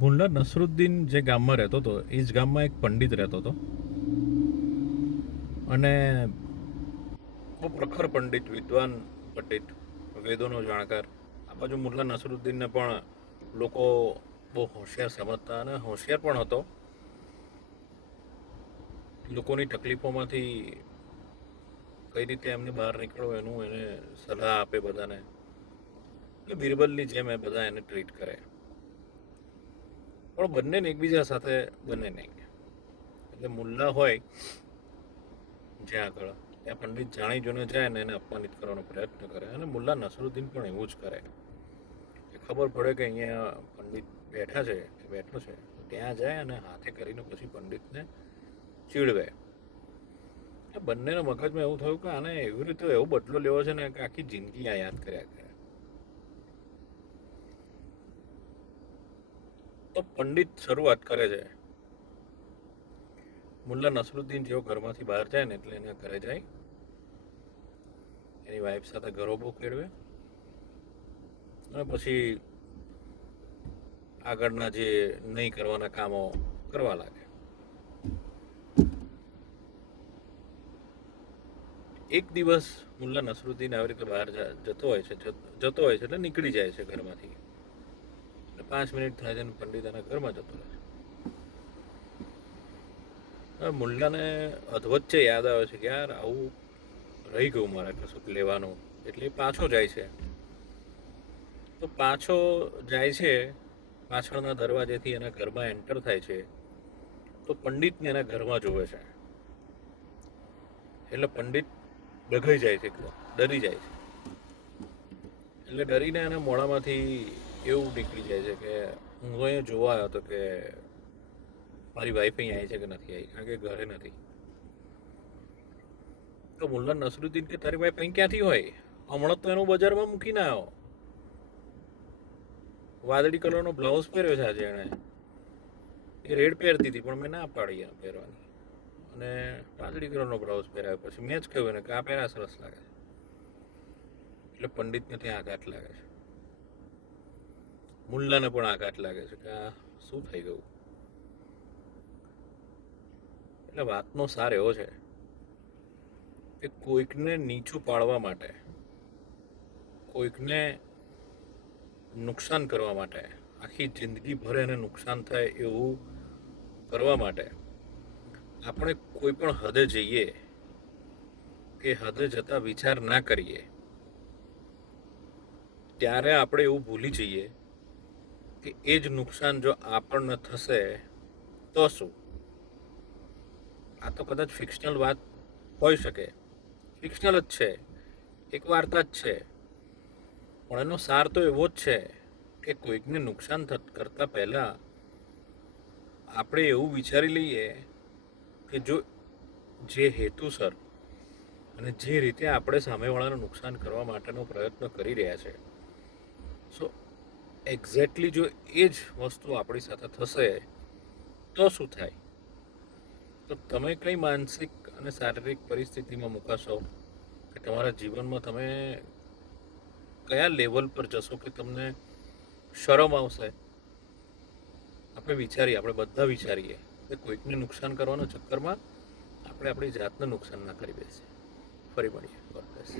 મુલ્લા નસરુદ્દીન જે ગામમાં રહેતો હતો એ જ ગામમાં એક પંડિત રહેતો હતો અને બહુ પ્રખર પંડિત, વિદ્વાન પંડિત, વેદોનો જાણકાર. આ બાજુ મુલ્લા નસરુદ્દીનને પણ લોકો બહુ હોશિયાર સમજતા અને હોશિયાર પણ હતો. લોકોની તકલીફોમાંથી કઈ રીતે એમને બહાર નીકળો એનું એને સલાહ આપે બધાને. એટલે બિરબલની જેમ એ બધા એને ટ્રીટ કરે, પણ બંનેને એકબીજા સાથે બને નહીં. એટલે મુલ્લા હોય જ્યાં આગળ ત્યાં પંડિત જાણી જોઈને જાય ને એને અપમાનિત કરવાનો પ્રયત્ન કરે, અને મુલ્લા નસરુદ્દીન પણ એવું જ કરે. એ ખબર પડે કે અહીંયા પંડિત બેઠા છે, બેઠો છે, ત્યાં જાય અને હાથે કરીને પછી પંડિતને ચીડવે. બંનેના મગજમાં એવું થયું કે આને એવી રીતે એવો બદલો લેવો છે ને કે આખી જિંદગી આ યાદ કર્યા કરે. તો પંડિત શરૂઆત કરે છે. મુલ્લા નસરુદ્દીન જેવો ઘરમાંથી બહાર જાય ને એટલે એને ઘરે જાય, એની વાઈફ સાથે ગરોબો કેળવે અને પછી આગળના જે નહીં કરવાના કામો કરવા લાગે. એક દિવસ મુલ્લા નસરુદ્દીન આવી રીતે બહાર જતો હોય છે એટલે નીકળી જાય છે ઘરમાંથી. 5 મિનિટ થાય છે અને પંડિત એના ઘરમાં જતો રહે છે. હવે મુલ્લાને અધવચ્ચે યાદ આવે છે કે યાર આવું રહી ગયું મારે કશુંક લેવાનું, એટલે પાછો જાય છે. તો પાછો જાય છે, પાછળના દરવાજેથી એના ઘરમાં એન્ટર થાય છે તો પંડિતને એના ઘરમાં જોવે છે. એટલે પંડિત ડઘાઈ જાય છે, ડરી જાય છે. એટલે ડરીને એના મોઢામાંથી એવું નીકળી જાય છે કે હું અહીંયા જોવા આવ્યો હતો કે મારી વાઈફ અહીં આવી છે કે નથી આવી, કારણ કે ઘરે નથી. તો મુલ્લા નસરુદ્દીન કે તારી વાઈફ અહીં ક્યાંથી હોય, હમણાં તો એનું બજારમાં મૂકીને આવ્યો. વાદળી કલરનો બ્લાઉઝ પહેર્યો છે આજે એણે, એ રેડ પહેરતી હતી પણ મેં ના પાડી પહેરવાની, અને વાદળી કલરનો બ્લાઉઝ પહેરાવ્યો. પછી મેં જ કહ્યું એને કે આ પહેરા સરસ લાગે છે. એટલે પંડિતને ત્યાં આઘાત લાગે છે, મુલ્લાને પણ આઘાત લાગે છે કે આ શું થઈ ગયું. એટલે વાતનો સાર એવો છે કે કોઈકને નીચું પાડવા માટે, કોઈકને નુકસાન કરવા માટે, આખી જિંદગી ભર એને નુકસાન થાય એવું કરવા માટે આપણે કોઈ પણ હદે જઈએ કે હદે જતા વિચાર ના કરીએ, ત્યારે આપણે એવું ભૂલી જઈએ કે એ જ નુકસાન જો આપણને થશે તો શું. આ તો કદાચ ફિક્શનલ વાત હોઈ શકે, ફિક્શનલ જ છે, એક વાર્તા જ છે, પણ એનો સાર તો એવો જ છે કે કોઈકને નુકસાન કરતાં પહેલાં આપણે એવું વિચારી લઈએ કે જો જે હેતુસર અને જે રીતે આપણે સામેવાળાને નુકસાન કરવા માટેનો પ્રયત્ન કરી રહ્યા છે, સો એક્ઝેક્ટલી જો એ જ વસ્તુ આપણી સાથે થશે તો શું થાય. તો તમે કઈ માનસિક અને શારીરિક પરિસ્થિતિમાં મુકાશો કે તમારા જીવનમાં તમે કયા લેવલ પર જશો કે તમને શરમ આવશે. આપણે બધા વિચારીએ કે કોઈકને નુકસાન કરવાના ચક્કરમાં આપણે આપણી જાતને નુકસાન ના કરી બેસીએ. ફરી મળીએ. God bless.